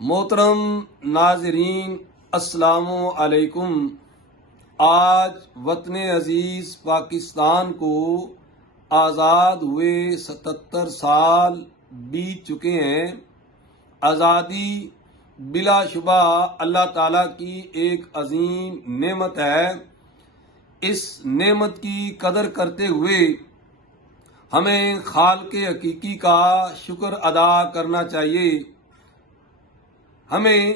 محترم ناظرین، السلام علیکم۔ آج وطن عزیز پاکستان کو آزاد ہوئے 77 سال بیت چکے ہیں۔ آزادی بلا شبہ اللہ تعالیٰ کی ایک عظیم نعمت ہے۔ اس نعمت کی قدر کرتے ہوئے ہمیں خالق حقیقی کا شکر ادا کرنا چاہیے۔ ہمیں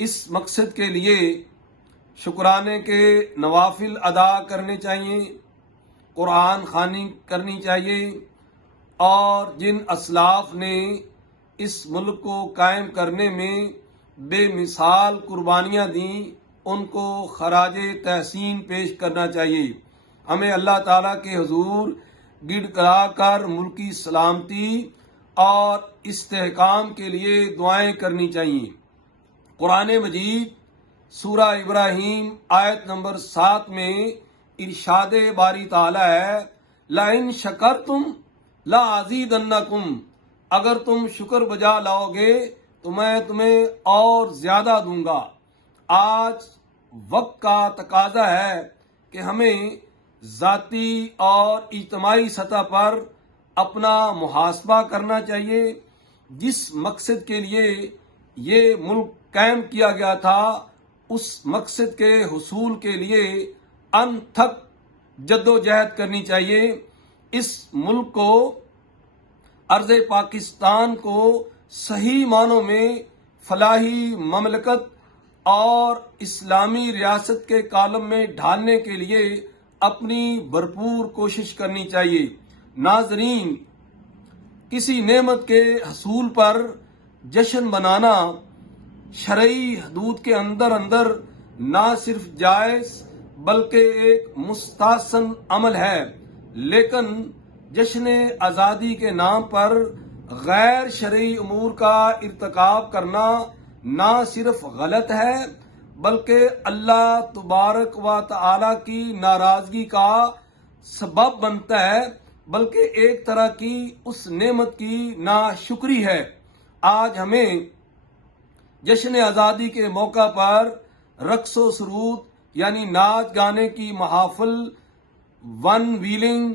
اس مقصد کے لیے شکرانے کے نوافل ادا کرنے چاہیے، قرآن خوانی کرنی چاہیے، اور جن اسلاف نے اس ملک کو قائم کرنے میں بے مثال قربانیاں دیں ان کو خراج تحسین پیش کرنا چاہیے۔ ہمیں اللہ تعالیٰ کے حضور گڑ گڑا کر ملکی سلامتی اور استحکام کے لیے دعائیں کرنی چاہیے۔ قرآن مجید سورہ ابراہیم آیت نمبر 7 میں ارشاد باری تعالیٰ ہے، لَإِن شَكَرْتُمْ لَأَزِيدَنَّكُمْ، اگر تم شکر بجا لاؤ گے تو میں تمہیں اور زیادہ دوں گا۔ آج وقت کا تقاضا ہے کہ ہمیں ذاتی اور اجتماعی سطح پر اپنا محاسبہ کرنا چاہیے۔ جس مقصد کے لیے یہ ملک قائم کیا گیا تھا، اس مقصد کے حصول کے لیے انتھک جدوجہد کرنی چاہیے۔ اس ملک کو، ارض پاکستان کو صحیح معنوں میں فلاحی مملکت اور اسلامی ریاست کے کالم میں ڈھالنے کے لیے اپنی بھرپور کوشش کرنی چاہیے۔ ناظرین، کسی نعمت کے حصول پر جشن منانا شرعی حدود کے اندر نہ صرف جائز بلکہ ایک مستحسن عمل ہے، لیکن جشن آزادی کے نام پر غیر شرعی امور کا ارتکاب کرنا نہ صرف غلط ہے بلکہ اللہ تبارک و تعالی کی ناراضگی کا سبب بنتا ہے، بلکہ ایک طرح کی اس نعمت کی ناشکری ہے۔ آج ہمیں جشن آزادی کے موقع پر رقص و سرود یعنی ناچ گانے کی محافل، ون ویلنگ،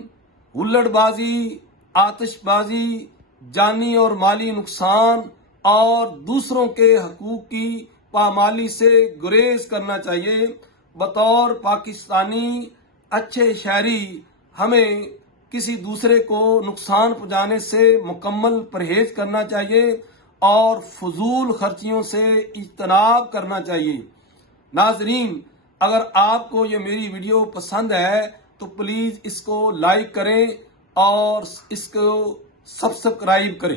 ہلڑ بازی، آتش بازی، جانی اور مالی نقصان اور دوسروں کے حقوق کی پامالی سے گریز کرنا چاہیے۔ بطور پاکستانی اچھے شہری ہمیں کسی دوسرے کو نقصان پہنچانے سے مکمل پرہیز کرنا چاہیے اور فضول خرچیوں سے اجتناب کرنا چاہیے۔ ناظرین، اگر آپ کو یہ میری ویڈیو پسند ہے تو پلیز اس کو لائک کریں اور اس کو سبسکرائب کریں۔